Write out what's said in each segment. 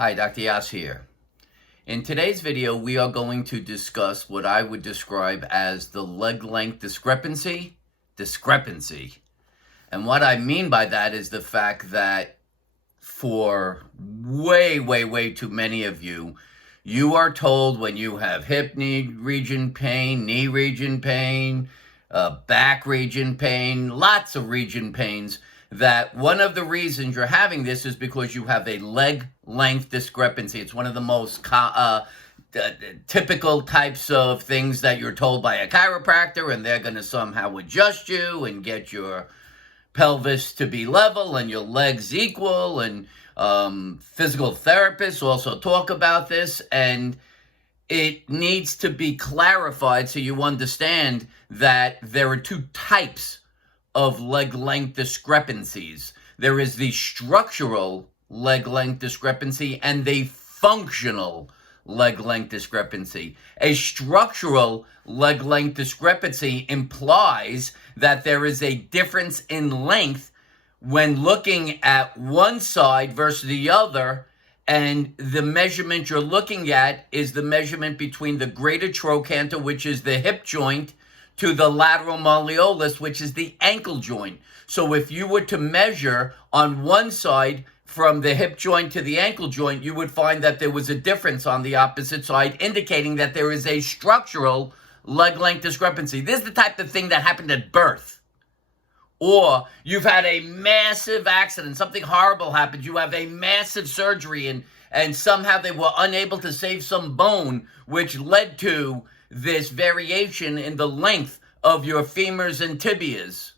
Hi, Dr. Yass here. In today's video, we are going to discuss what I would describe as the leg length discrepancy. And what I mean by that is the fact that for way too many of you, you are told when you have hip region pain, knee region pain, back region pain, lots of region pains, that one of the reasons you're having this is because you have a leg length discrepancy. It's one of the most typical types of things that you're told by a chiropractor, and they're going to somehow adjust you and get your pelvis to be level and your legs equal. And physical therapists also talk about this, and it needs to be clarified so you understand that there are two types of leg length discrepancies. There is the structural leg length discrepancy and the functional leg length discrepancy. A structural leg length discrepancy implies that there is a difference in length when looking at one side versus the other, and the measurement you're looking at is the measurement between the greater trochanter, which is the hip joint, to the lateral malleolus, which is the ankle joint. So if you were to measure on one side from the hip joint to the ankle joint, you would find that there was a difference on the opposite side, indicating that there is a structural leg length discrepancy. This is the type of thing that happened at birth. Or you've had a massive accident, something horrible happened, you have a massive surgery, and somehow they were unable to save some bone, which led to this variation in the length of your femurs and tibias.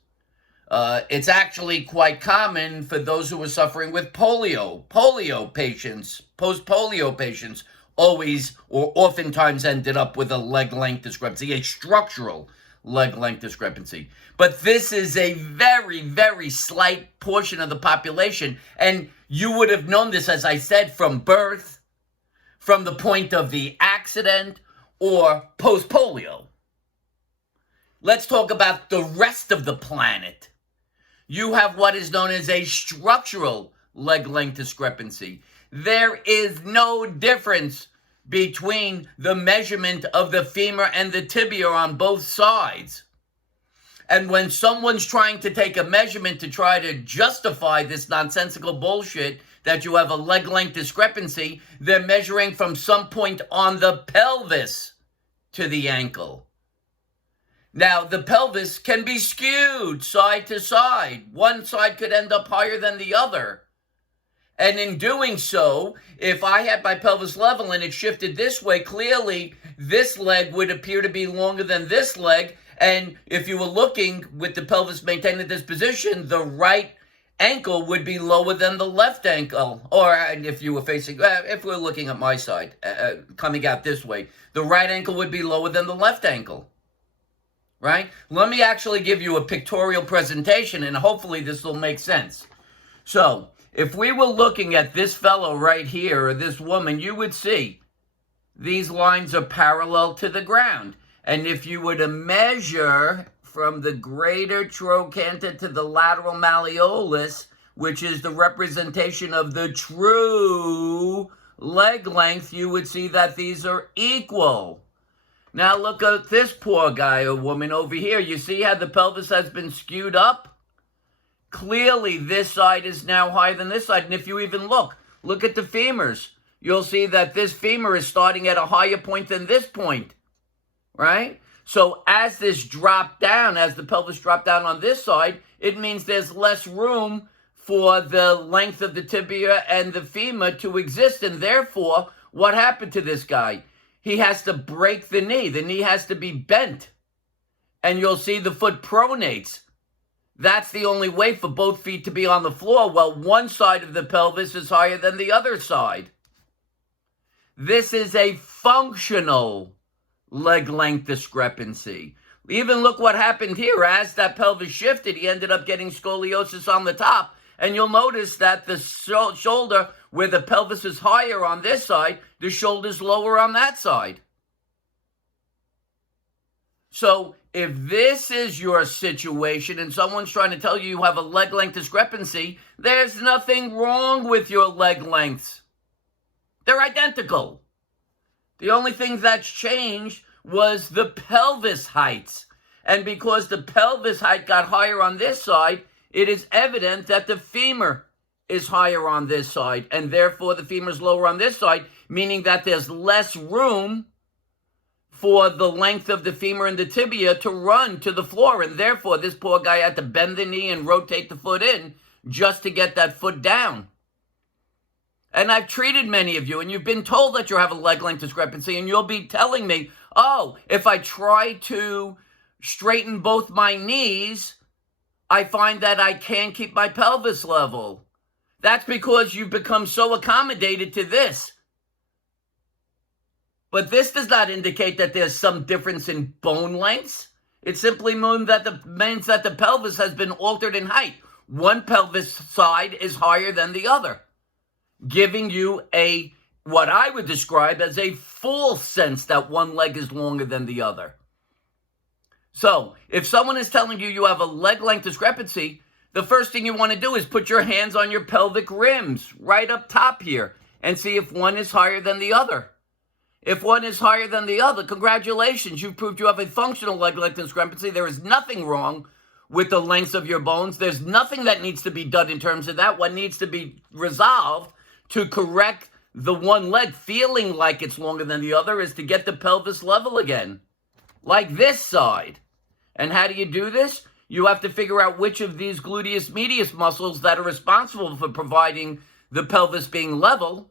It's actually quite common for those who are suffering with polio patients, post-polio patients, always or oftentimes ended up with a leg length discrepancy, a structural leg length discrepancy. But this is a very slight portion of the population, and you would have known this, as I said, from birth, from the point of the accident, or post-polio. Let's talk about the rest of the planet. You have what is known as a structural leg length discrepancy. There is no difference between the measurement of the femur and the tibia on both sides. And when someone's trying to take a measurement to try to justify this nonsensical bullshit that you have a leg length discrepancy, they're measuring from some point on the pelvis to the ankle. Now, the pelvis can be skewed side to side. One side could end up higher than the other. And in doing so, if I had my pelvis level and it shifted this way, clearly this leg would appear to be longer than this leg. And if you were looking with the pelvis maintained in this position, the right ankle would be lower than the left ankle. Or if you were facing, if we're looking at my side, coming out this way, the right ankle would be lower than the left ankle. Right? Let me actually give you a pictorial presentation, and hopefully this will make sense. So, if we were looking at this fellow right here, or this woman, you would see these lines are parallel to the ground. And if you were to measure from the greater trochanter to the lateral malleolus, which is the representation of the true leg length, you would see that these are equal. Now look at this poor guy or woman over here. You see how the pelvis has been skewed up? Clearly this side is now higher than this side. And if you even look at the femurs. You'll see that this femur is starting at a higher point than this point, right? So as this dropped down, as the pelvis dropped down on this side, it means there's less room for the length of the tibia and the femur to exist. And therefore, what happened to this guy? He has to break the knee. The knee has to be bent. And you'll see the foot pronates. That's the only way for both feet to be on the floor, while one side of the pelvis is higher than the other side. This is a functional leg length discrepancy. Even look what happened here. As that pelvis shifted, he ended up getting scoliosis on the top. And you'll notice that the shoulder, where the pelvis is higher on this side, the shoulder's lower on that side. So if this is your situation and someone's trying to tell you you have a leg length discrepancy, there's nothing wrong with your leg lengths. They're identical. The only thing that's changed was the pelvis heights. And because the pelvis height got higher on this side, it is evident that the femur is higher on this side, and therefore the femur is lower on this side, meaning that there's less room for the length of the femur and the tibia to run to the floor, and therefore this poor guy had to bend the knee and rotate the foot in just to get that foot down. And I've treated many of you, and you've been told that you have a leg length discrepancy, and you'll be telling me, oh, if I try to straighten both my knees, I find that I can't keep my pelvis level. That's because you've become so accommodated to this. But this does not indicate that there's some difference in bone lengths. It simply means that the pelvis has been altered in height. One pelvis side is higher than the other, giving you what I would describe as a false sense that one leg is longer than the other. So, if someone is telling you you have a leg length discrepancy, the first thing you want to do is put your hands on your pelvic rims right up top here and see if one is higher than the other. If one is higher than the other, congratulations, you've proved you have a functional leg length discrepancy. There is nothing wrong with the lengths of your bones. There's nothing that needs to be done in terms of that. What needs to be resolved to correct the one leg feeling like it's longer than the other is to get the pelvis level again, like this side. And how do you do this? You have to figure out which of these gluteus medius muscles that are responsible for providing the pelvis being level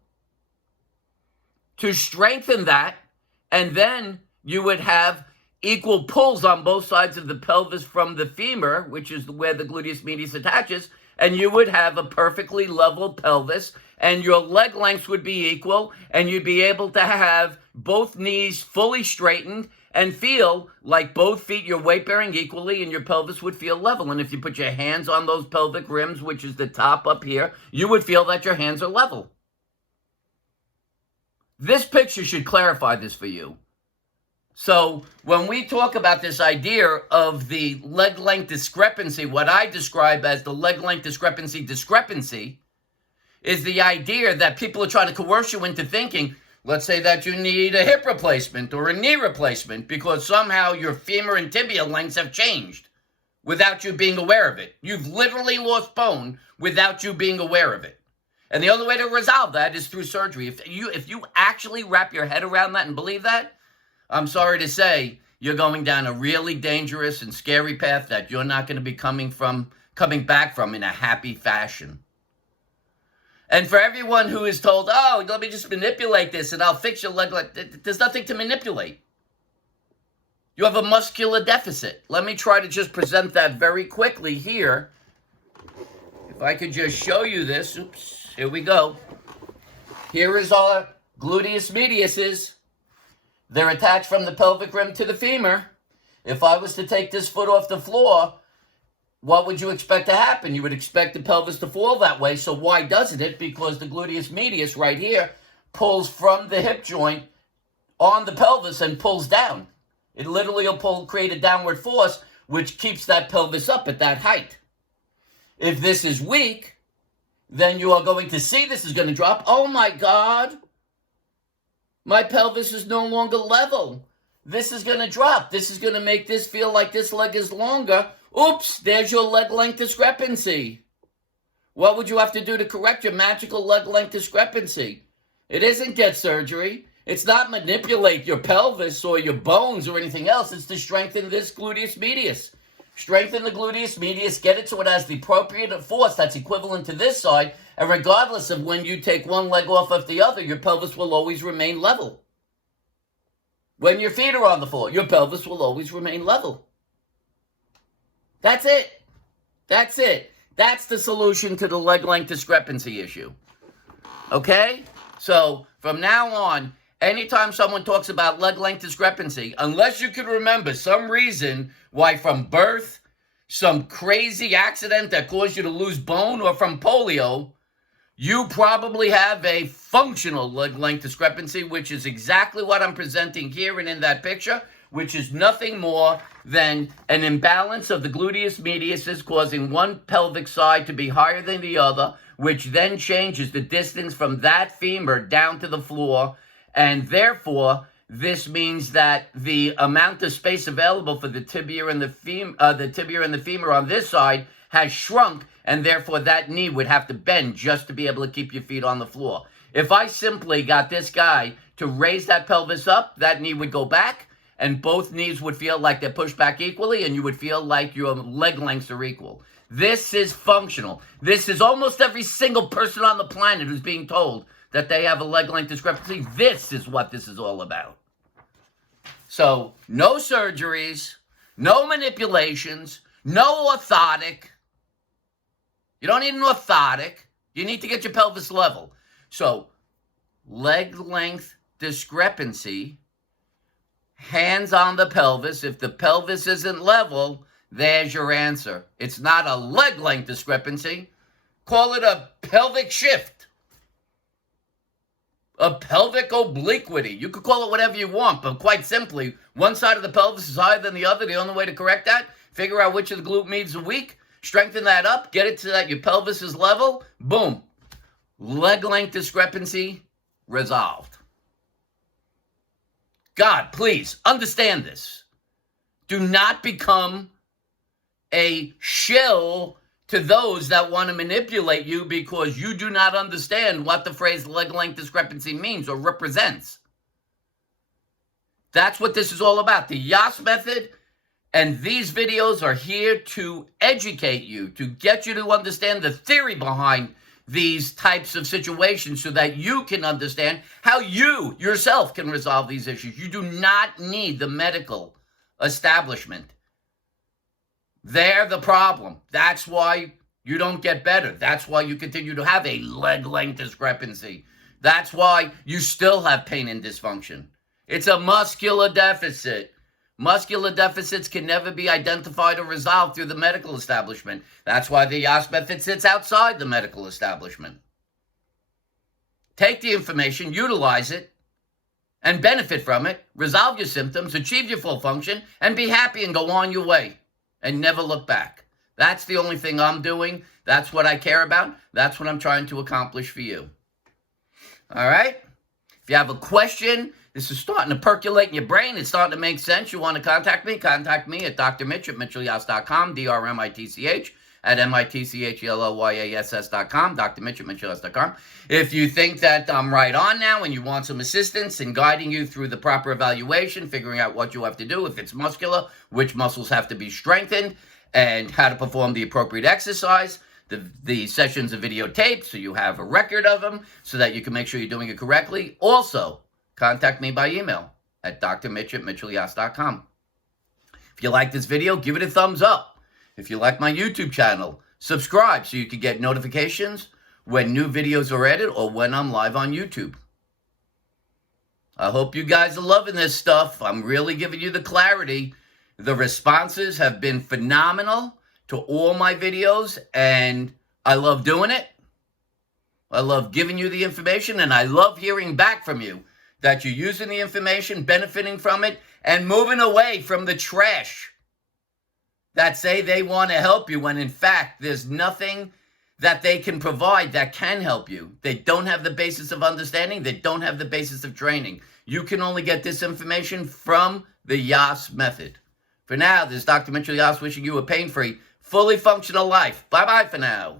to strengthen that, and then you would have equal pulls on both sides of the pelvis from the femur, which is where the gluteus medius attaches, and you would have a perfectly level pelvis, and your leg lengths would be equal, and you'd be able to have both knees fully straightened and feel like both feet you're weight bearing equally, and your pelvis would feel level. And if you put your hands on those pelvic rims, which is the top up here, you would feel that your hands are level. This picture should clarify this for you. So when we talk about this idea of the leg length discrepancy, what I describe as the leg length discrepancy is the idea that people are trying to coerce you into thinking, let's say that you need a hip replacement or a knee replacement because somehow your femur and tibia lengths have changed without you being aware of it. You've literally lost bone without you being aware of it. And the only way to resolve that is through surgery. If you actually wrap your head around that and believe that, I'm sorry to say, you're going down a really dangerous and scary path that you're not going to be coming back from in a happy fashion. And for everyone who is told, oh, let me just manipulate this and I'll fix your leg, there's nothing to manipulate. You have a muscular deficit. Let me try to just present that very quickly here. If I could just show you this. Oops. Here we go. Here is our gluteus mediuses. They're attached from the pelvic rim to the femur. If I was to take this foot off the floor, what would you expect to happen? You would expect the pelvis to fall that way. So why doesn't it? Because the gluteus medius right here pulls from the hip joint on the pelvis and pulls down. It literally will create a downward force, which keeps that pelvis up at that height. If this is weak, then you are going to see this is going to drop. Oh my God, my pelvis is no longer level. This is going to drop. This is going to make this feel like this leg is longer. Oops, there's your leg length discrepancy. What would you have to do to correct your magical leg length discrepancy? It isn't get surgery. It's not manipulate your pelvis or your bones or anything else. It's to strengthen this gluteus medius. Strengthen the gluteus medius, get it so it has the appropriate force that's equivalent to this side, and regardless of when you take one leg off of the other, your pelvis will always remain level. When your feet are on the floor, your pelvis will always remain level. That's it. That's it. That's the solution to the leg length discrepancy issue. Okay? So, from now on, anytime someone talks about leg length discrepancy, unless you can remember some reason why from birth, some crazy accident that caused you to lose bone, or from polio, you probably have a functional leg length discrepancy, which is exactly what I'm presenting here and in that picture, which is nothing more than an imbalance of the gluteus medius causing one pelvic side to be higher than the other, which then changes the distance from that femur down to the floor, and therefore this means that the amount of space available for the tibia and the femur on this side has shrunk, and therefore that knee would have to bend just to be able to keep your feet on the floor. If I simply got this guy to raise that pelvis up, that knee would go back, and both knees would feel like they're pushed back equally, and you would feel like your leg lengths are equal. This is functional. This is almost every single person on the planet who's being told that they have a leg length discrepancy. This is what this is all about. So, no surgeries, no manipulations, no orthotic. You don't need an orthotic. You need to get your pelvis level. So, leg length discrepancy, hands on the pelvis. If the pelvis isn't level, there's your answer. It's not a leg length discrepancy. Call it a pelvic shift. A pelvic obliquity. You could call it whatever you want, but quite simply, one side of the pelvis is higher than the other. The only way to correct that, figure out which of the glute medius are weak, strengthen that up, get it to that your pelvis is level, boom. Leg length discrepancy resolved. God, please, understand this. Do not become a shill to those that want to manipulate you because you do not understand what the phrase leg length discrepancy means or represents. That's what this is all about. The Yass Method and these videos are here to educate you, to get you to understand the theory behind these types of situations so that you can understand how you yourself can resolve these issues. You do not need the medical establishment. They're the problem. That's why you don't get better. That's why you continue to have a leg length discrepancy. That's why you still have pain and dysfunction. It's a muscular deficit. Muscular deficits can never be identified or resolved through the medical establishment. That's why the Yass Method sits outside the medical establishment. Take the information, utilize it, and benefit from it. Resolve your symptoms, achieve your full function, and be happy and go on your way. And never look back. That's the only thing I'm doing. That's what I care about. That's what I'm trying to accomplish for you. All right? If you have a question, this is starting to percolate in your brain, it's starting to make sense, you want to contact me at Dr. Mitch at MitchellYass.com, DRMITCH at MITCHELLYASS.com, Dr. Mitch at MitchellYass.com. If you think that I'm right on now and you want some assistance in guiding you through the proper evaluation, figuring out what you have to do, if it's muscular, which muscles have to be strengthened, and how to perform the appropriate exercise, the sessions are videotaped so you have a record of them so that you can make sure you're doing it correctly. Also, contact me by email at drmitch at MitchellYass.com. If you like this video, give it a thumbs up. If you like my YouTube channel, subscribe so you can get notifications when new videos are added or when I'm live on YouTube. I hope you guys are loving this stuff. I'm really giving you the clarity. The responses have been phenomenal to all my videos, and I love doing it. I love giving you the information, and I love hearing back from you that you're using the information, benefiting from it, and moving away from the trash that say they want to help you when, in fact, there's nothing that they can provide that can help you. They don't have the basis of understanding. They don't have the basis of training. You can only get this information from the Yass Method. For now, this is Dr. Mitchell Yass wishing you a pain-free, fully functional life. Bye-bye for now.